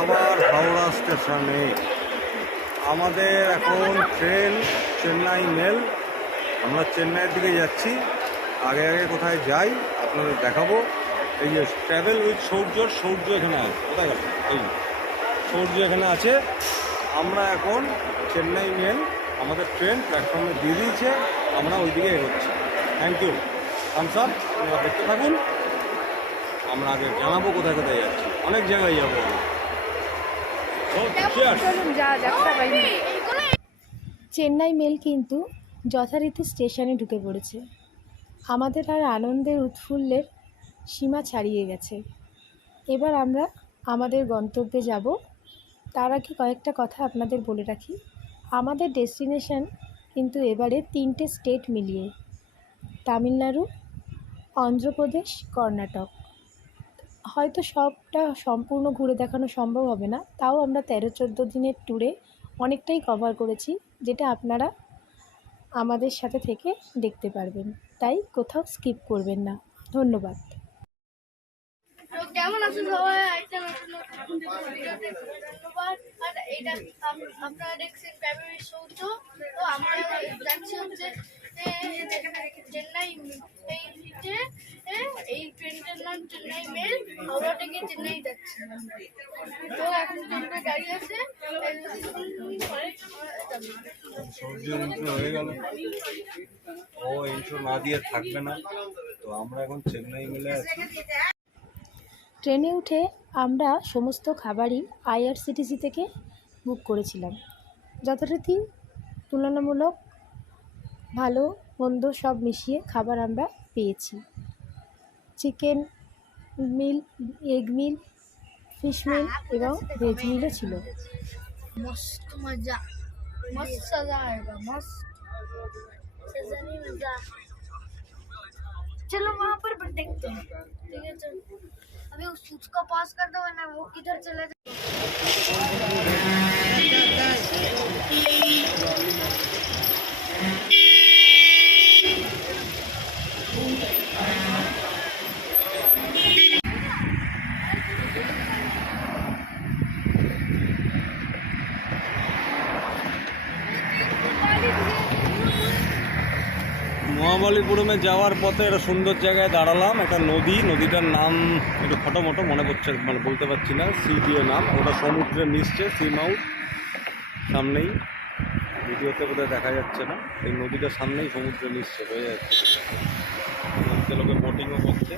আবার হাওড়া স্টেশনে। আমাদের এখন ট্রেন চেন্নাই মেল। আমরা চেন্নাইয়ের দিকে যাচ্ছি। আগে আগে কোথায় যাই আপনাদের দেখাবো। এই যে ট্রাভেল উইথ সূর্য এখানে আছে। কোথায় গেল? এই সূর্য এখানে আছে। আমরা এখন চেন্নাই মেল, আমাদের ট্রেন প্ল্যাটফর্মে দিয়ে দিয়েছে। আমরা ওইদিকে এগোচ্ছি। Thank you. Thumbs up. আপনারা দেখতে থাকুন। আমরা আগে জানাবো কোথায় কোথায় যাচ্ছি। অনেক জায়গায় যাবো। চেন্নাই মেল কিন্তু যথারীতি স্টেশনে ঢুকে পড়েছে। আমাদের আর আনন্দের উৎফুল্লের সীমা ছাড়িয়ে গেছে। এবার আমরা আমাদের গন্তব্যে যাব। তার আগে কয়েকটা কথা আপনাদের বলে রাখি। আমাদের ডেস্টিনেশন কিন্তু এবারে 3টে স্টেট মিলিয়ে: তামিলনাড়ু, অন্ধ্রপ্রদেশ, কর্ণাটক। হয়তো সবটা সম্পূর্ণ ঘুরে দেখানো সম্ভব হবে না, তাও আমরা 13-14 দিনের ট্যুরে অনেকটাই কভার করেছি, যেটা আপনারা আমাদের সাথে থেকে দেখতে পারবেন। তাই কোথাও স্কিপ করবেন না। ধন্যবাদ। কেমন আছেন সবাই? একটা নতুন ধন্যবাদ। আর এটা আপনারা দেখছেন ফ্যামিলি সৌজ। তো আমরা যাচ্ছি হচ্ছে চেন্নাই। এই ট্রেনটার নাম চেন্নাই মেল। হাওড়া থেকে চেন্নাই যাচ্ছে। তো এখন ট্রেনটা দাঁড়িয়ে আছে। সূর্যের ইন্ট্রো হয়ে গেল। ও ইন্ট্রো না দিয়ে থাকবে না। তো আমরা এখন চেন্নাই মেলে আছি। ট্রেনে উঠে আমরা সমস্ত খাবারই আইআরসিটিসি থেকে বুক করেছিলাম। যথারীতি তুলনামূলক ভালো মন্দ সব মিশিয়ে খাবার আমরা পেয়েছি। চিকেন মিল, এগ মিল, ফিশ মিল এবং ভেজ মিলও ছিল। मस्त मजा, मस्त सजा आएगा, मस्त सजानी मजा। चलो वहाँ पर देखते हैं। ठीक है चलो, अभी उसको पॉज कर दो वरना वो किधर चला जाए। মহাবালিপুরমে যাওয়ার পথে একটা সুন্দর জায়গায় দাঁড়ালাম। একটা নদীটার নাম একটু ফটোমটো মনে পড়ছে, মানে বলতে পারছি না। সি দিয়ে নাম, ওটা সমুদ্রে মিশছে। সি মাউথ সামনেই, ভিডিওতে বোধহয় দেখা যাচ্ছে না। এই নদীটার সামনেই সমুদ্রে মিশছে, হয়ে যাচ্ছে। নদীতে লোকে বোটিংও করছে।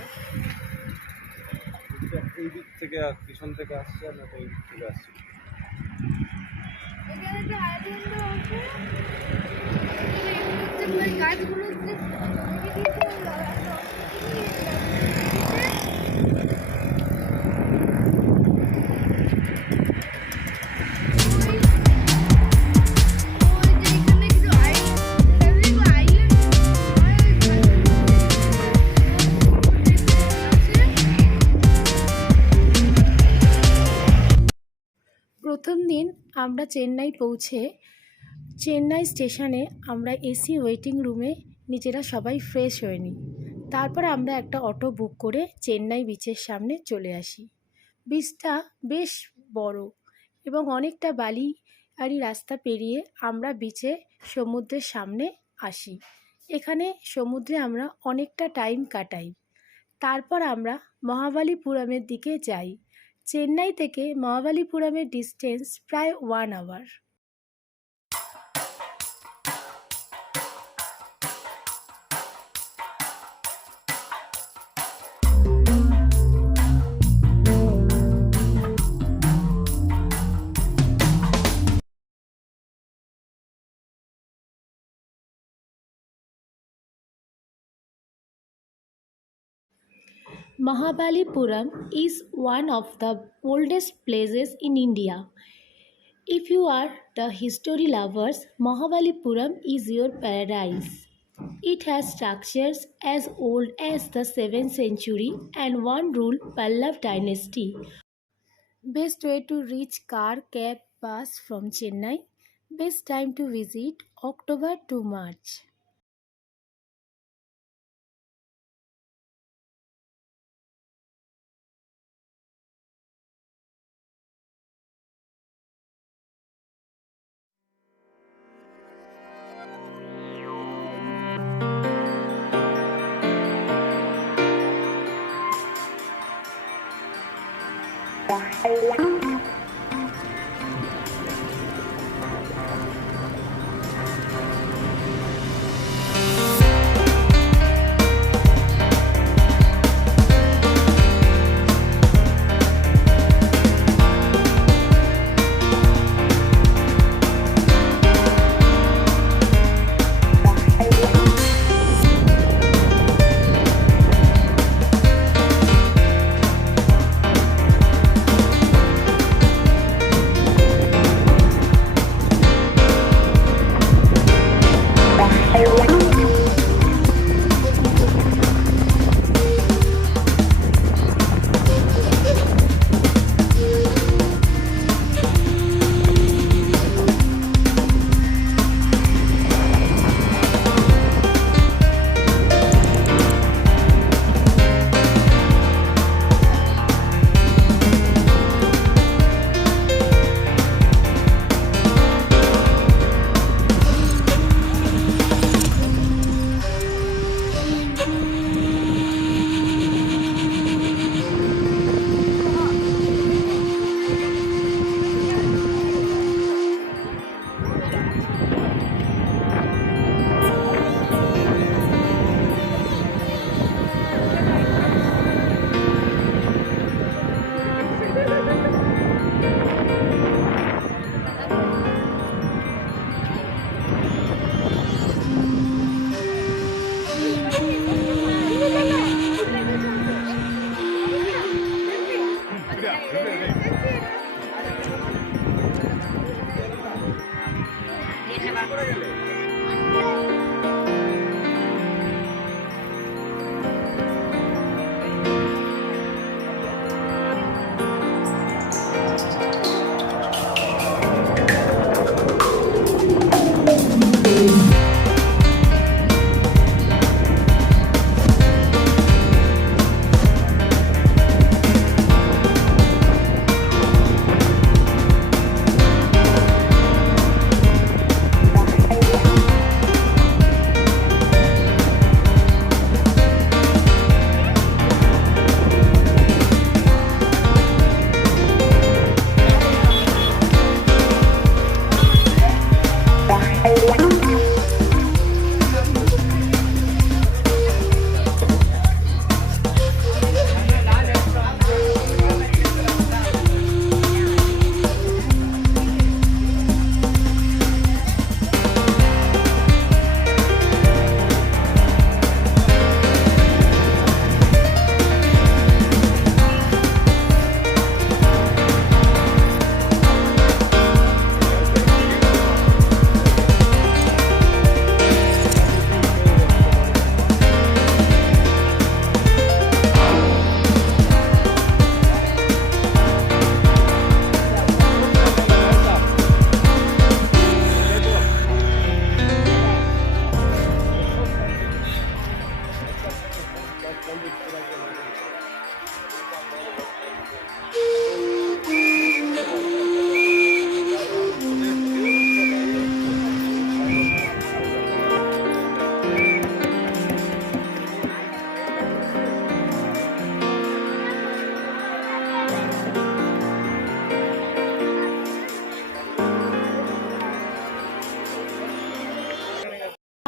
এই দিক থেকে পিছন থেকে আসছে, আর এই দিক থেকে আসছে। প্রথম দিন আমরা চেন্নাই পৌঁছে চেন্নাই স্টেশনে আমরা এসি ওয়েটিং রুমে নিজেরা সবাই ফ্রেশ হয়ে নিই। তারপর আমরা একটা অটো বুক করে চেন্নাই বিচের সামনে চলে আসি। বিচটা বেশ বড় এবং অনেকটা বালিয়াড়ি রাস্তা পেরিয়ে আমরা বিচে সমুদ্রের সামনে আসি। এখানে সমুদ্রে আমরা অনেকটা টাইম কাটাই। তারপর আমরা মহাবালিপুরমের দিকে যাই। চেন্নাই থেকে মহাবালিপুরমের ডিস্টেন্স প্রায় 1 hour. Mahabalipuram is one of the oldest places in India. If you are the history lovers, Mahabalipuram is your paradise. It has structures as old as the 7th century and one ruled Pallav dynasty. Best way to reach car, cab, bus from Chennai. Best time to visit October to March.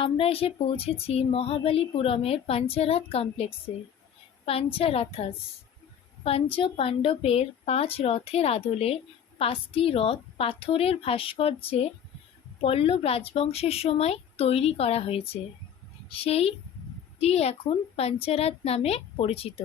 আমরা এসে পৌঁছেছি মহাবালিপুরমের পঞ্চরথ কমপ্লেক্সে। পঞ্চরথস পঞ্চ পাণ্ডবের 5 রথের আদলে 5টি রথ পাথরের ভাস্কর্যে পল্লব রাজবংশের সময় তৈরি করা হয়েছে। সেইটি এখন পঞ্চরথ নামে পরিচিত।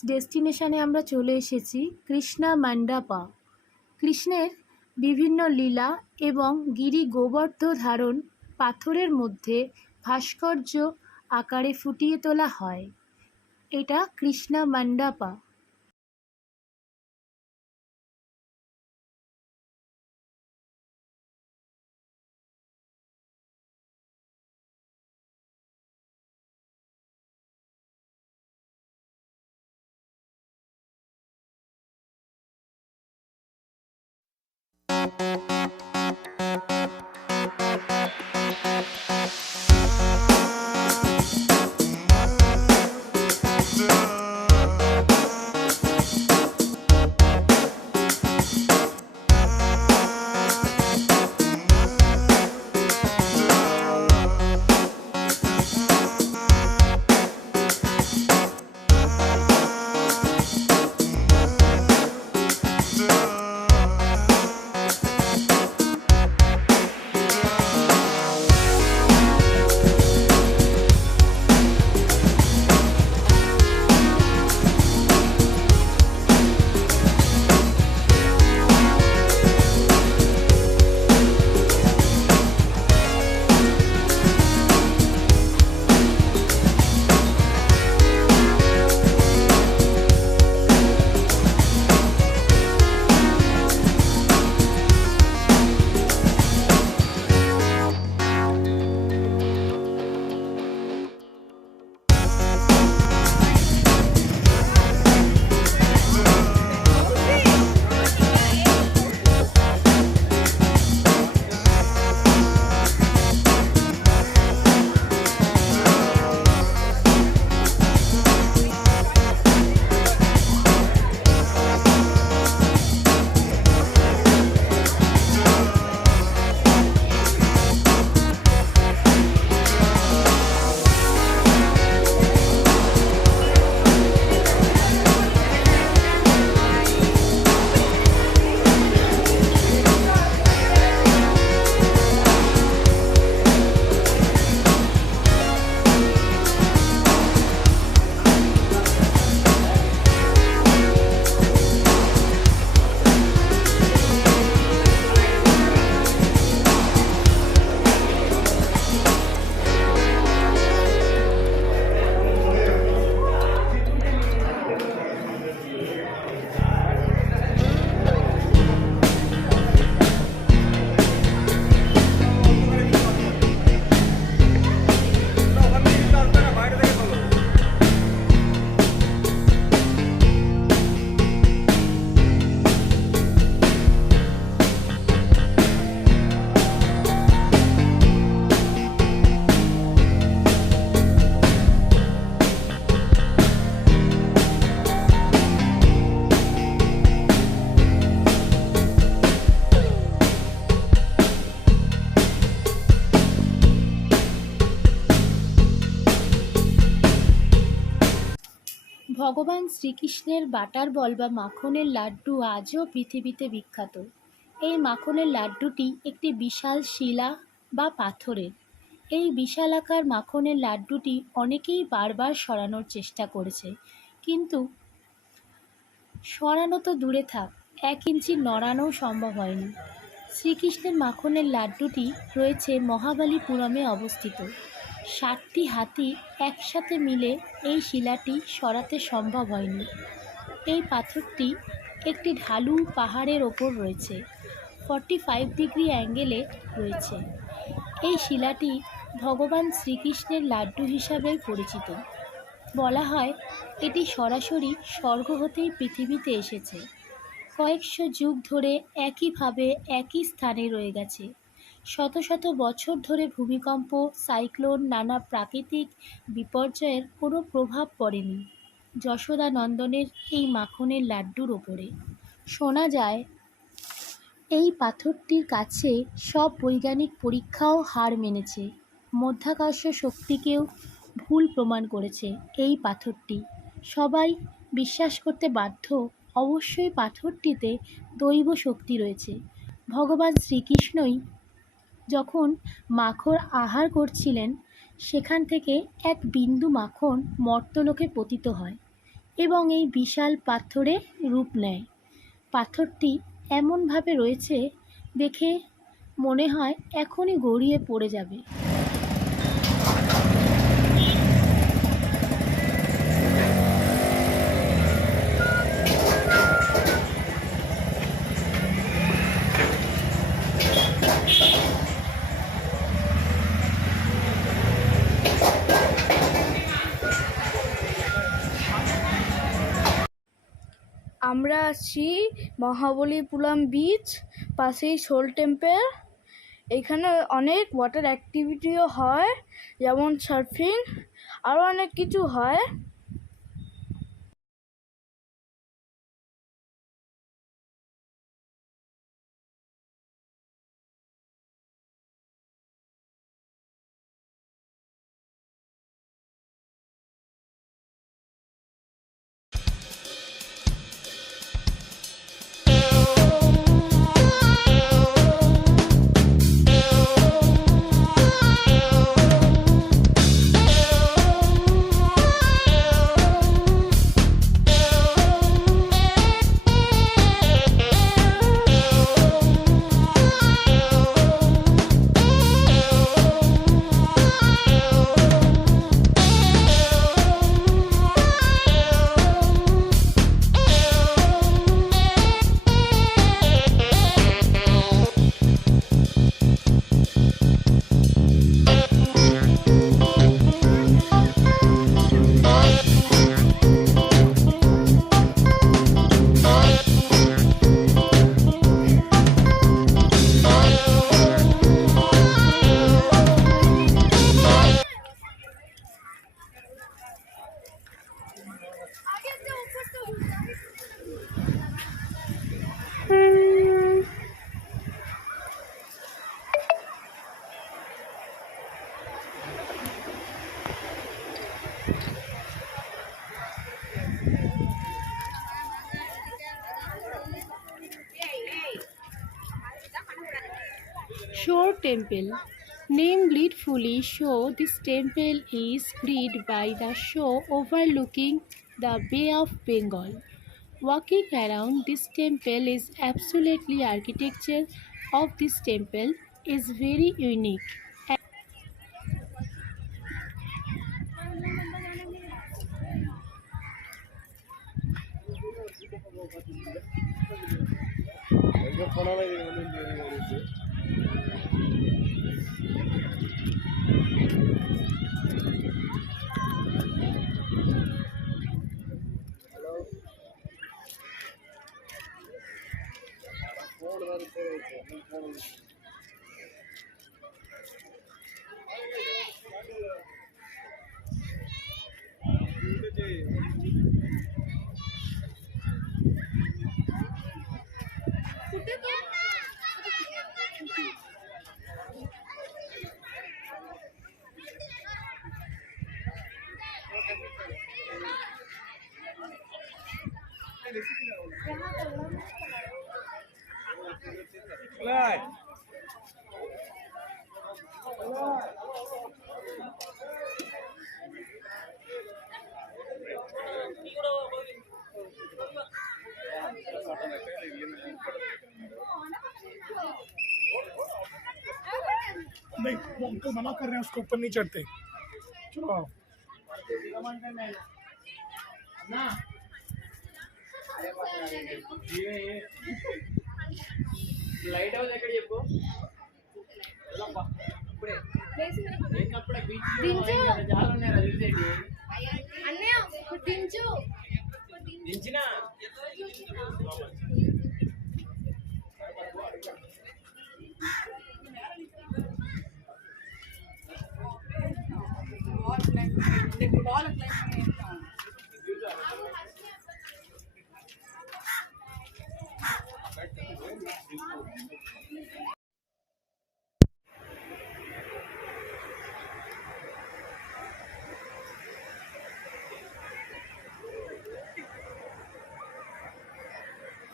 নেক্সট ডেস্টিনেশনে আমরা চলে এসেছি কৃষ্ণা মণ্ডপা। কৃষ্ণের বিভিন্ন লীলা এবং গিরি গোবর্ধ ধারণ পাথরের মধ্যে ভাস্কর্য আকারে ফুটিয়ে তোলা হয়। এটা কৃষ্ণা মণ্ডপা। ভগবান শ্রীকৃষ্ণের বাটার বল বা মাখনের লাড্ডু আজও পৃথিবীতে বিখ্যাত। এই মাখনের লাড্ডুটি একটি বিশাল শিলা বা পাথরের। এই বিশালাকার মাখনের লাড্ডুটি অনেকেই বারবার সরানোর চেষ্টা করেছে, কিন্তু সরানো তো দূরে থাক, 1 ইঞ্চি নড়ানোও সম্ভব হয়নি। শ্রীকৃষ্ণের মাখনের লাড্ডুটি রয়েছে মহাবালিপুরমে অবস্থিত। 7টি হাতি একসাথে মিলে এই শিলাটি সরাতে সম্ভব হয়নি। এই পাথরটি একটি ঢালু পাহাড়ের ওপর রয়েছে, 45 ডিগ্রি অ্যাঙ্গেলে রয়েছে। এই শিলাটি ভগবান শ্রীকৃষ্ণের লাড্ডু হিসাবে পরিচিত। বলা হয় এটি সরাসরি স্বর্গ হতেই পৃথিবীতে এসেছে। কয়েকশো যুগ ধরে একইভাবে একই স্থানে রয়ে গেছে। শত শত বছর ধরে ভূমিকম্প, সাইক্লোন, নানা প্রাকৃতিক বিপর্যয়ের কোনো প্রভাব পড়েনি যশোদানন্দনের এই মাখনের লাড্ডুর ওপরে। শোনা যায় এই পাথরটির কাছে সব বৈজ্ঞানিক পরীক্ষাও হার মেনেছে। মধ্যাকর্ষ শক্তিকেও ভুল প্রমাণ করেছে এই পাথরটি। সবাই বিশ্বাস করতে বাধ্য, অবশ্যই পাথরটিতে দৈব শক্তি রয়েছে। ভগবান শ্রীকৃষ্ণই যখন মাখন আহার করছিলেন, সেখান থেকে এক বিন্দু মাখন মর্তলোকে পতিত হয়। এবং এই বিশাল পাথরে রূপ নেয়। পাথরটি এমনভাবে রয়েছে দেখে মনে হয় এখনই গড়িয়ে পড়ে যাবে। আমরা আছি মহাবলীপুরম বিচ, পাশেই সোল টেম্পল। এখানে অনেক ওয়াটার অ্যাক্টিভিটিও হয়, যেমন সার্ফিং, আরও অনেক কিছু হয়। Shore Temple. Name gratefully show this temple is greeted by the shore overlooking the Bay of Bengal. Walking around this temple is absolutely architecture of this temple is very unique. नहीं वो uncle मना कर रहे हैं, उसके ऊपर नहीं चढ़ते। चलो आओ। లైట్ హౌస్ ఎక్కడ చెప్పు ఇప్పుడే అప్పుడే బీచ్ చాలా ఉన్నాయి చూసేటి అన్నయ్య దించు దించిన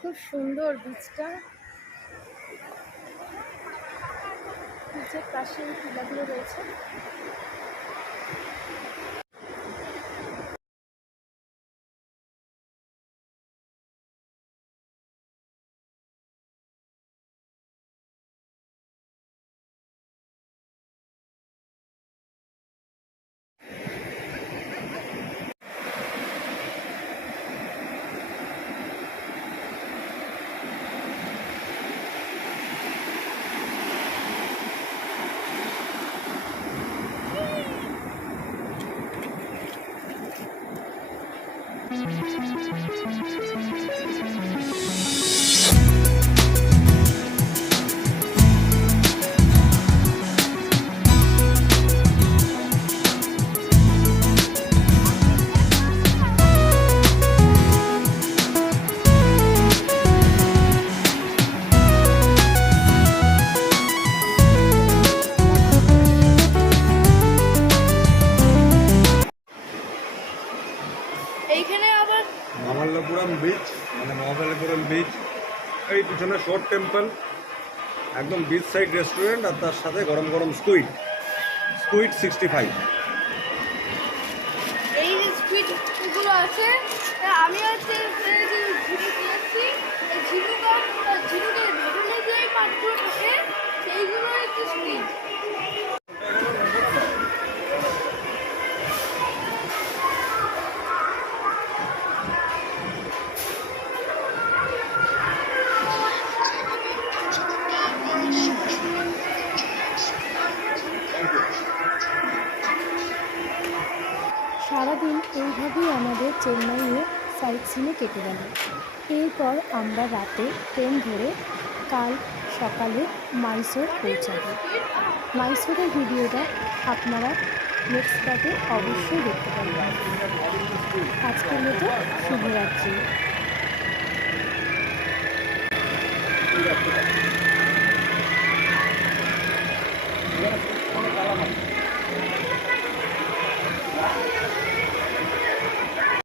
খুব সুন্দর বিচটা। বিচের পাশে এই টিলাগুলো রয়েছে। এই পিছনে শোর টেম্পল, একদম বিচ সাইড রেস্টুরেন্ট, আর তার সাথে গরম গরম স্কুইড 65। এই যে স্কুইডগুলো আছে, আমি হচ্ছে ঝিনুক নিয়েছি। এই ঝিনুকের ভেতরে যে পাটগুলো থাকে সেইগুলো হচ্ছে স্কুইড। সারাদিন এইভাবেই আমাদের চেন্নাইয়ে সাইট সিনে কেটে গেল। এরপর আমরা রাতে ট্রেন ধরে কাল সকালে মাইসোর পৌঁছাব। মাইসোরের ভিডিওটা আপনারা নেক্সট পার্টে অবশ্যই দেখতে পারবেন। আজকের মতো শুভরাত্রি।